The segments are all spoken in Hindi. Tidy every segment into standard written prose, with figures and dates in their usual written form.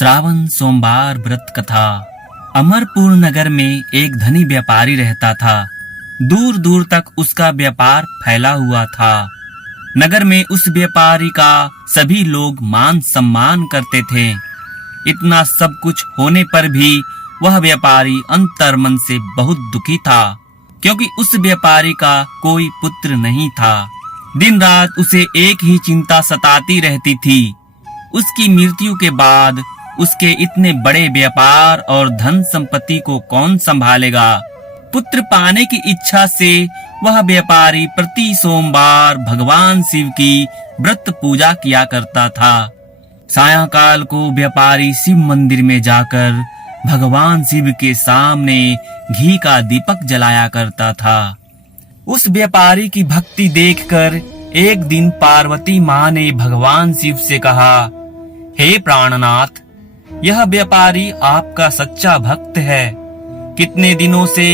श्रावण सोमवार व्रत कथा। अमरपुर नगर में एक धनी व्यापारी रहता था। दूर दूर तक उसका व्यापार फैला हुआ था। नगर में उस व्यापारी का सभी लोग मान सम्मान करते थे। इतना सब कुछ होने पर भी वह व्यापारी अंतर्मन से बहुत दुखी था, क्योंकि उस व्यापारी का कोई पुत्र नहीं था। दिन रात उसे एक ही चिंता सताती रहती थी। उसकी मृत्यु के बाद उसके इतने बड़े व्यापार और धन संपत्ति को कौन संभालेगा। पुत्र पाने की इच्छा से वह व्यापारी प्रति सोमवार भगवान शिव की व्रत पूजा किया करता था। सायंकाल को व्यापारी शिव मंदिर में जाकर भगवान शिव के सामने घी का दीपक जलाया करता था। उस व्यापारी की भक्ति देखकर एक दिन पार्वती माँ ने भगवान शिव से कहा, हे प्राणनाथ, यह व्यापारी आपका सच्चा भक्त है। कितने दिनों से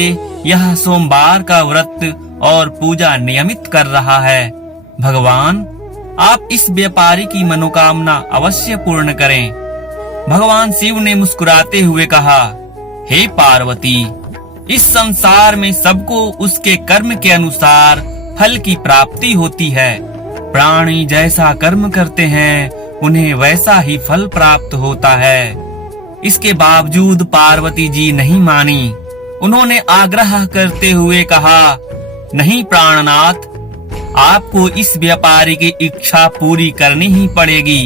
यह सोमवार का व्रत और पूजा नियमित कर रहा है। भगवान, आप इस व्यापारी की मनोकामना अवश्य पूर्ण करें। भगवान शिव ने मुस्कुराते हुए कहा, हे पार्वती, इस संसार में सबको उसके कर्म के अनुसार फल की प्राप्ति होती है। प्राणी जैसा कर्म करते हैं उन्हें वैसा ही फल प्राप्त होता है। इसके बावजूद पार्वती जी नहीं मानी। उन्होंने आग्रह करते हुए कहा, नहीं प्राणनाथ, आपको इस व्यापारी की इच्छा पूरी करनी ही पड़ेगी।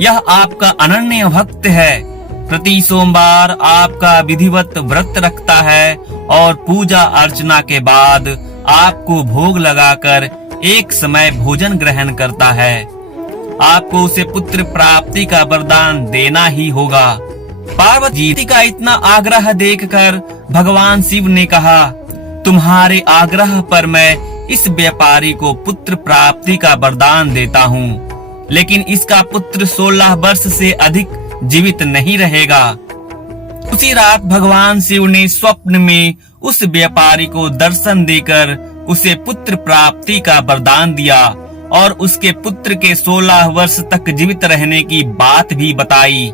यह आपका अनन्य भक्त है। प्रति सोमवार आपका विधिवत व्रत रखता है और पूजा अर्चना के बाद आपको भोग लगाकर एक समय भोजन ग्रहण करता है। आपको उसे पुत्र प्राप्ति का वरदान देना ही होगा। पार्वती जी का इतना आग्रह देखकर भगवान शिव ने कहा, तुम्हारे आग्रह पर मैं इस व्यापारी को पुत्र प्राप्ति का वरदान देता हूँ, लेकिन इसका पुत्र 16 वर्ष से अधिक जीवित नहीं रहेगा। उसी रात भगवान शिव ने स्वप्न में उस व्यापारी को दर्शन देकर उसे पुत्र प्राप्ति का वरदान दिया और उसके पुत्र के 16 वर्ष तक जीवित रहने की बात भी बताई।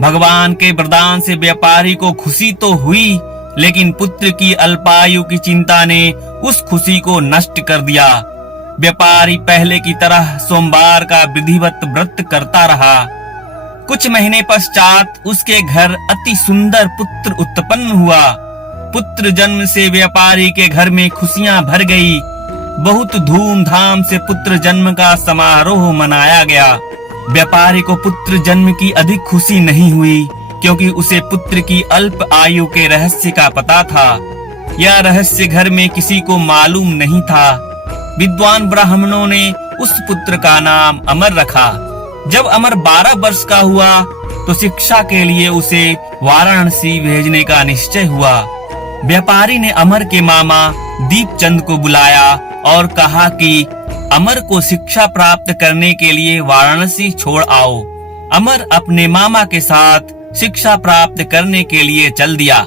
भगवान के वरदान से व्यापारी को खुशी तो हुई, लेकिन पुत्र की अल्पायु की चिंता ने उस खुशी को नष्ट कर दिया। व्यापारी पहले की तरह सोमवार का विधिवत व्रत करता रहा। कुछ महीने पश्चात उसके घर अति सुंदर पुत्र उत्पन्न हुआ। पुत्र जन्म से व्यापारी के घर में खुशियां भर गई। बहुत धूमधाम से पुत्र जन्म का समारोह मनाया गया। व्यापारी को पुत्र जन्म की अधिक खुशी नहीं हुई, क्योंकि उसे पुत्र की अल्प आयु के रहस्य का पता था। यह रहस्य घर में किसी को मालूम नहीं था। विद्वान ब्राह्मणों ने उस पुत्र का नाम अमर रखा। जब अमर 12 वर्ष का हुआ तो शिक्षा के लिए उसे वाराणसी भेजने का निश्चय हुआ। व्यापारी ने अमर के मामा दीपचंद को बुलाया और कहा कि अमर को शिक्षा प्राप्त करने के लिए वाराणसी छोड़ आओ। अमर अपने मामा के साथ शिक्षा प्राप्त करने के लिए चल दिया।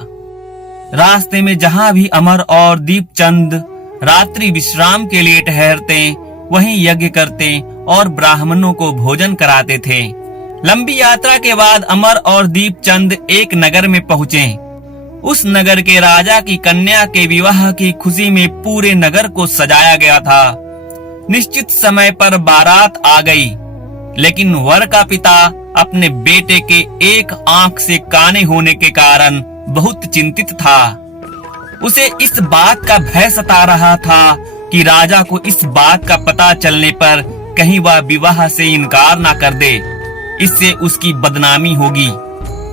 रास्ते में जहाँ भी अमर और दीपचंद रात्रि विश्राम के लिए ठहरते, वहीं यज्ञ करते और ब्राह्मणों को भोजन कराते थे। लंबी यात्रा के बाद अमर और दीपचंद एक नगर में पहुँचे। उस नगर के राजा की कन्या के विवाह की खुशी में पूरे नगर को सजाया गया था। निश्चित समय पर बारात आ गई, लेकिन वर का पिता अपने बेटे के एक आंख से काने होने के कारण बहुत चिंतित था। उसे इस बात का भय सता रहा था कि राजा को इस बात का पता चलने पर कहीं वह विवाह से इनकार ना कर दे, इससे उसकी बदनामी होगी।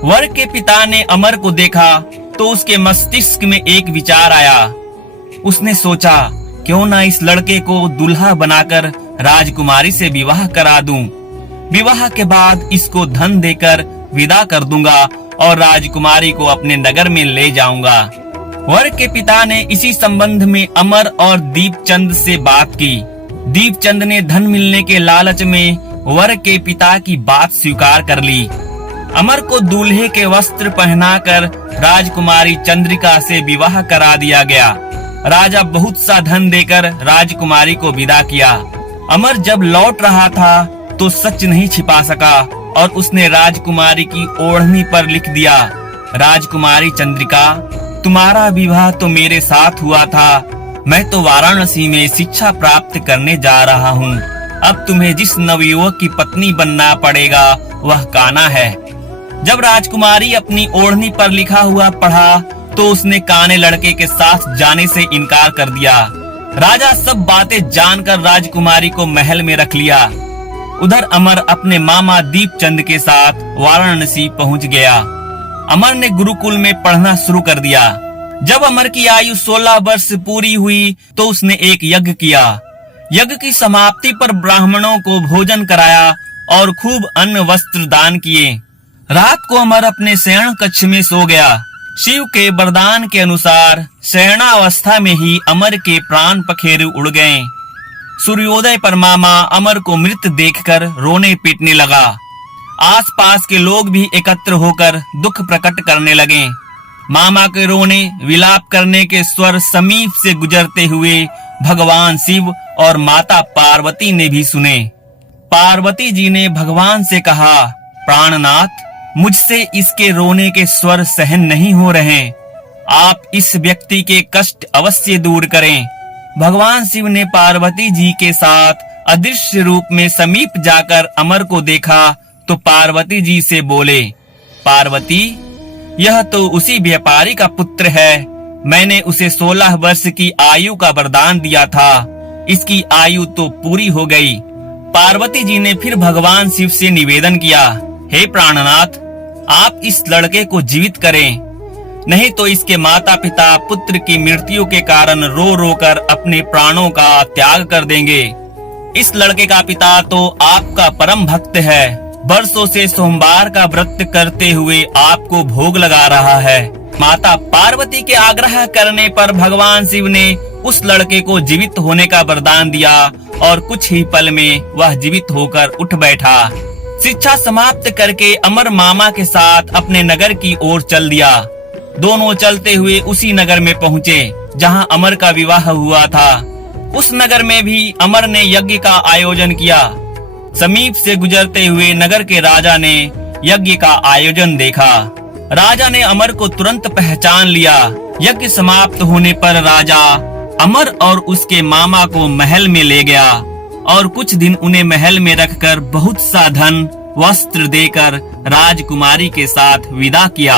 वर के पिता ने अमर को देखा तो उसके मस्तिष्क में एक विचार आया। उसने सोचा, क्यों ना इस लड़के को दूल्हा बनाकर राजकुमारी से विवाह करा दूं। विवाह के बाद इसको धन देकर विदा कर दूंगा और राजकुमारी को अपने नगर में ले जाऊंगा। वर के पिता ने इसी संबंध में अमर और दीपचंद से बात की। दीपचंद ने धन मिलने के लालच में वर के पिता की बात स्वीकार कर ली। अमर को दूल्हे के वस्त्र पहनाकर राजकुमारी चंद्रिका से विवाह करा दिया गया। राजा बहुत सा धन देकर राजकुमारी को विदा किया। अमर जब लौट रहा था तो सच नहीं छिपा सका और उसने राजकुमारी की ओढ़नी पर लिख दिया, राजकुमारी चंद्रिका, तुम्हारा विवाह तो मेरे साथ हुआ था। मैं तो वाराणसी में शिक्षा प्राप्त करने जा रहा हूँ। अब तुम्हें जिस नवयुवक की पत्नी बनना पड़ेगा वह कान्हा है। जब राजकुमारी अपनी ओढ़नी पर लिखा हुआ पढ़ा तो उसने काने लड़के के साथ जाने से इनकार कर दिया। राजा सब बातें जानकर राजकुमारी को महल में रख लिया। उधर अमर अपने मामा दीपचंद के साथ वाराणसी पहुंच गया। अमर ने गुरुकुल में पढ़ना शुरू कर दिया। जब अमर की आयु 16 वर्ष पूरी हुई तो उसने एक यज्ञ किया। यज्ञ की समाप्ति पर ब्राह्मणों को भोजन कराया और खूब अन्न वस्त्र दान किए। रात को अमर अपने शयन कक्ष में सो गया। शिव के वरदान के अनुसार शयनावस्था में ही अमर के प्राण पखेरु उड़ गए। सूर्योदय पर मामा अमर को मृत देखकर रोने पीटने लगा। आसपास के लोग भी एकत्र होकर दुख प्रकट करने लगे। मामा के रोने विलाप करने के स्वर समीप से गुजरते हुए भगवान शिव और माता पार्वती ने भी सुने। पार्वती जी ने भगवान से कहा, प्राणनाथ, मुझसे इसके रोने के स्वर सहन नहीं हो रहे। आप इस व्यक्ति के कष्ट अवश्य दूर करें। भगवान शिव ने पार्वती जी के साथ अदृश्य रूप में समीप जाकर अमर को देखा तो पार्वती जी से बोले, पार्वती, यह तो उसी व्यापारी का पुत्र है। मैंने उसे 16 वर्ष की आयु का वरदान दिया था। इसकी आयु तो पूरी हो गई। पार्वती जी ने फिर भगवान शिव से निवेदन किया, हे प्राणनाथ, आप इस लड़के को जीवित करें, नहीं तो इसके माता पिता पुत्र की मृत्यु के कारण रो रो कर अपने प्राणों का त्याग कर देंगे। इस लड़के का पिता तो आपका परम भक्त है। वर्षों से सोमवार का व्रत करते हुए आपको भोग लगा रहा है। माता पार्वती के आग्रह करने पर भगवान शिव ने उस लड़के को जीवित होने का वरदान दिया और कुछ ही पल में वह जीवित होकर उठ बैठा। शिक्षा समाप्त करके अमर मामा के साथ अपने नगर की ओर चल दिया। दोनों चलते हुए उसी नगर में पहुँचे जहां अमर का विवाह हुआ था। उस नगर में भी अमर ने यज्ञ का आयोजन किया। समीप से गुजरते हुए नगर के राजा ने यज्ञ का आयोजन देखा। राजा ने अमर को तुरंत पहचान लिया। यज्ञ समाप्त होने पर राजा अमर और उसके मामा को महल में ले गया और कुछ दिन उन्हें महल में रखकर बहुत सा धन वस्त्र देकर राजकुमारी के साथ विदा किया।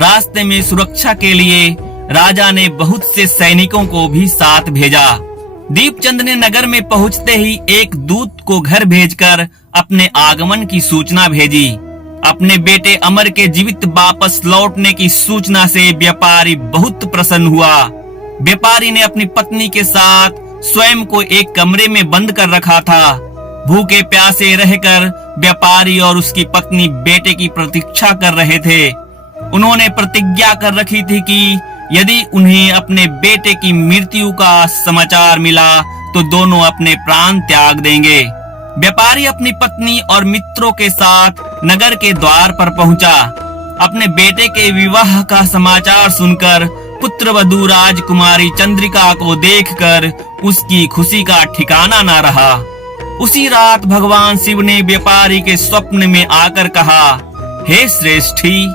रास्ते में सुरक्षा के लिए राजा ने बहुत से सैनिकों को भी साथ भेजा। दीपचंद ने नगर में पहुंचते ही एक दूत को घर भेजकर अपने आगमन की सूचना भेजी। अपने बेटे अमर के जीवित वापस लौटने की सूचना से व्यापारी बहुत प्रसन्न हुआ। व्यापारी ने अपनी पत्नी के साथ स्वयं को एक कमरे में बंद कर रखा था। भूखे प्यासे रहकर व्यापारी और उसकी पत्नी बेटे की प्रतीक्षा कर रहे थे। उन्होंने प्रतिज्ञा कर रखी थी कि यदि उन्हें अपने बेटे की मृत्यु का समाचार मिला तो दोनों अपने प्राण त्याग देंगे। व्यापारी अपनी पत्नी और मित्रों के साथ नगर के द्वार पर पहुंचा। अपने बेटे के विवाह का समाचार सुनकर पुत्रवधू राजकुमारी चंद्रिका को देखकर उसकी खुशी का ठिकाना न रहा। उसी रात भगवान शिव ने व्यापारी के स्वप्न में आकर कहा, हे श्रेष्ठी,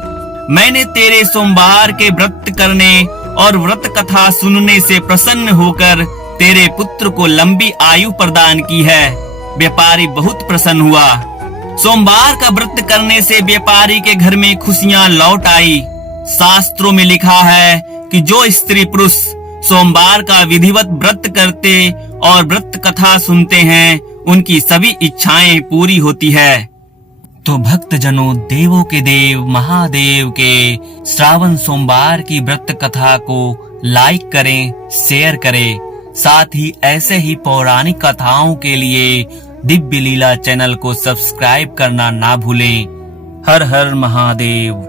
मैंने तेरे सोमवार के व्रत करने और व्रत कथा सुनने से प्रसन्न होकर तेरे पुत्र को लंबी आयु प्रदान की है। व्यापारी बहुत प्रसन्न हुआ। सोमवार का व्रत करने से व्यापारी के घर में खुशियां लौट आई। शास्त्रों में लिखा है कि जो स्त्री पुरुष सोमवार का विधिवत व्रत करते और व्रत कथा सुनते हैं उनकी सभी इच्छाएं पूरी होती है। तो भक्तजनों, देवों के देव महादेव के श्रावण सोमवार की व्रत कथा को लाइक करें, शेयर करें। साथ ही ऐसे ही पौराणिक कथाओं के लिए दिव्य लीला चैनल को सब्सक्राइब करना ना भूलें। हर हर महादेव।